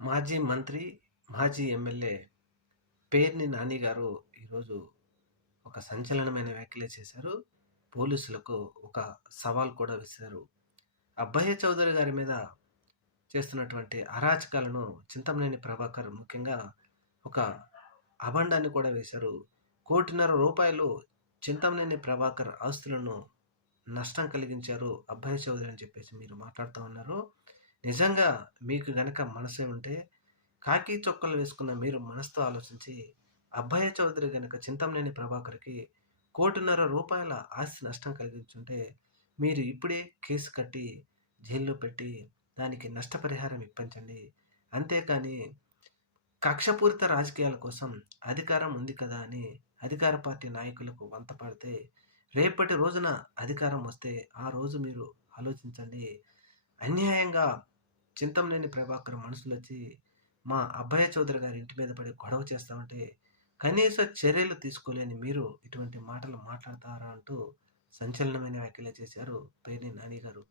మాజీ మంత్రి మాజీ ఎమ్మెల్యే పేర్ని నాని గారు ఈరోజు ఒక సంచలనమైన వ్యాఖ్యలు చేశారు. పోలీసులకు ఒక సవాల్ కూడా వేశారు. అబ్బయ్య చౌదరి గారి మీద చేస్తున్నటువంటి అరాచకాలను చింతమనేని ప్రభాకర్ ముఖ్యంగా ఒక అభండాన్ని కూడా వేశారు. కోటిన్నర రూపాయలు చింతమనేని ప్రభాకర్ ఆస్తులను నష్టం కలిగించారు అబ్బాయి చౌదరి అని చెప్పేసి మీరు మాట్లాడుతూ ఉన్నారు. నిజంగా మీకు గనక మనసే ఉంటే కాకి చొక్కలు వేసుకున్న మీరు మనసుతో ఆలోచించి అబ్బాయ చౌదరి గనక చింతంలేని ప్రభాకర్కి కోటిన్నర రూపాయల ఆస్తి నష్టం కలిగించుంటే మీరు ఇప్పుడే కేసు కట్టి జైల్లో పెట్టి దానికి నష్టపరిహారం ఇప్పించండి. అంతేకాని కక్షపూరిత రాజకీయాల కోసం అధికారం ఉంది కదా అని అధికార పార్టీ నాయకులకు వంత పడితే రేపటి రోజున అధికారం వస్తే ఆ రోజు మీరు ఆలోచించండి. అన్యాయంగా చింతంలేని ప్రభాకర్ మనుషులు వచ్చి మా అబ్బాయ చౌదరి గారి ఇంటి మీద పడి గొడవ చేస్తామంటే కనీస చర్యలు తీసుకోలేని మీరు ఇటువంటి మాటలు మాట్లాడతారా అంటూ సంచలనమైన వ్యాఖ్యలు చేశారు పేర్ని నాని గారు